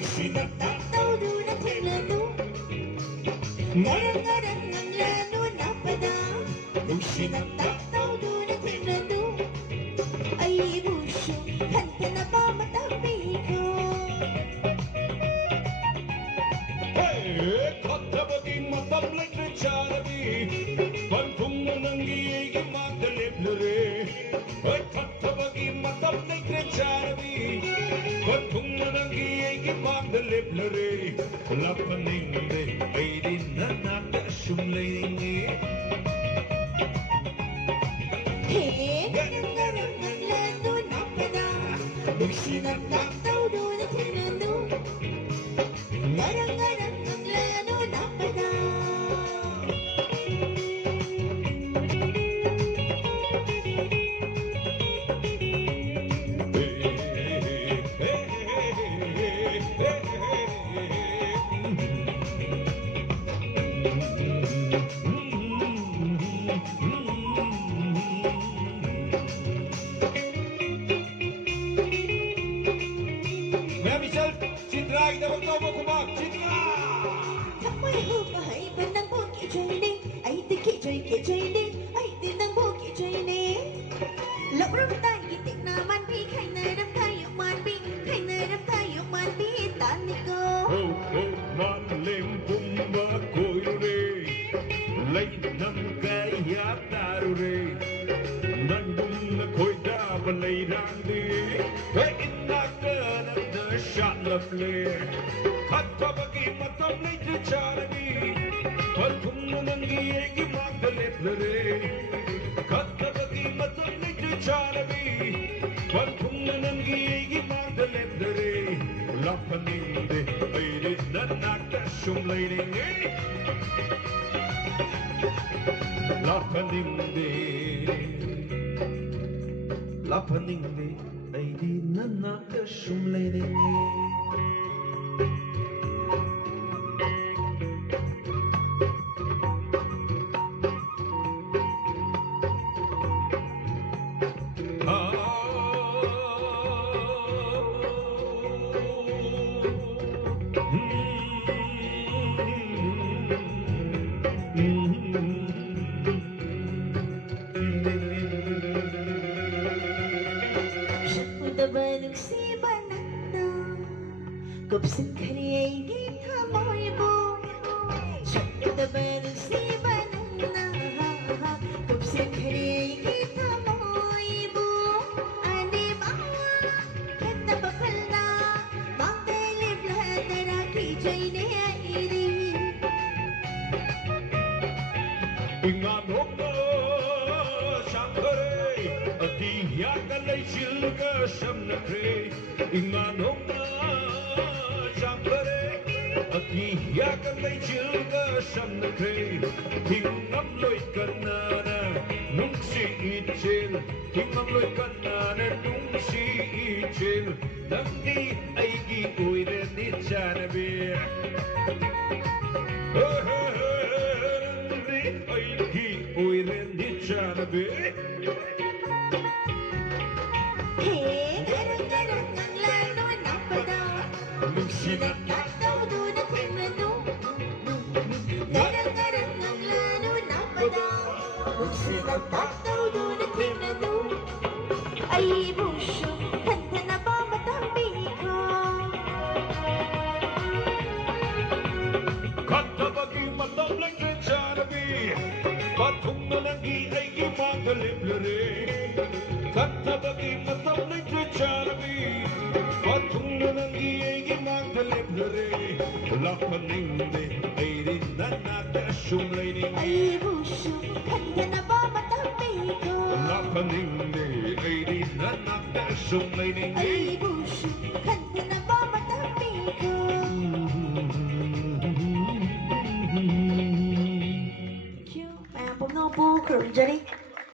Sinaktak tawdo na tinlado Ngarang-ngarang nganglanu napada Sinaktak tawdo na tinlado Ay busyo Kanta na ba matabi ko Hey, kata baging matablet recharabi Bantung mo nang giyiging magdaliblere Hey, kata baging matablet recharabi Bantung mo nang giyiging magdaliblere Lapaning de ay din na nakasumlaying Hey, ngarang-ngarang nganglanu napada Sinaktak tawdo na tinlado Ngarang-ngarang nganglanu napada Michelle, Chitra, kita bertemu kubak, Chitra. Thakmai hu bahai bandang bo ki choi ne ai te ki choi ne ai te nang bo ki choi ne lok rum tai ki tik na man bi khai na ram tai yok man bi khai na ram tai yok man bi ta ni ko Oh, oh, man lem pumba koi re, lay nam kaya taru re, nandum na koi da balay randi, hey inna kana na shot lovely, hatta bagi matam lay charabi, patum nangi egi magdalep re, hatta bagi matam lay charabi, patum nangi egi magdalep re, lapaninde ay rin na nakasumlaying Lapaninde ay di na nakasumlaying Banung si banana Kopsin kariyay gita mo'y bo Shakta banung si banana Kopsin kariyay gita mo'y bo Ani bawa Kata bakal na Magdalib lahat na raki Jay na yairi Inganok na shankare ati yakalay silga shamnakre Inganok na shankare ati yakalay silga shamnakre Tingam loy kanana nung si ichil Tingam loy kanana nung si ichil Nangdi ay gi uire ni chanabi Oi rendi chanabe Hey, ngarang-ngarang nganglanu napada Sinaktak tawdo na tinlado Ngarang-ngarang nganglanu napada Sinaktak tawdo na tinlado Ay busyo, kanta na ba matabi ko Kanta bagi matablang chanabe Patung na lagi ay gimagaliblere Kanta bagi matablang chanabe Patung na lagi ay gimagaliblere Lapaninde ay rin na nakasumlaying Ay busyo, kanta na ba matabi ko Lapaninde ay rin na nakasumlaying Ay busyo, kanta na ba matabi ko Thank you. Mẹ bố nó bố khử ra đi